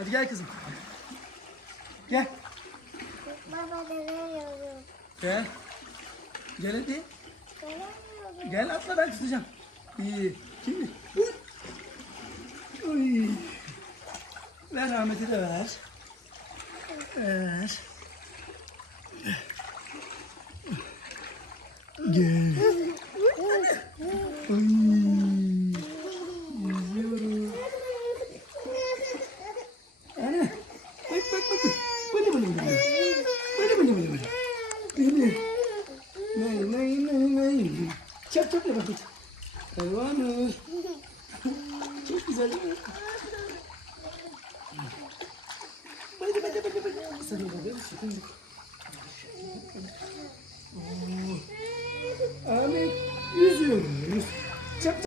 Hadi gel kızım. Gel. Baba denemiyorum. Gel. Gel hadi. Denemiyorum. Gel atla ben tutacağım. İyi. Kim? Uy. Ver Ahmet'i de ver. Ver. Gel. Uy. Bıdı. Nay nay nay nay. Çap çap bakayım. Hayvanı. Çok güzel. Sen de böyle bir sıkıntı yok. Oo. Ahmet yüzüyoruz.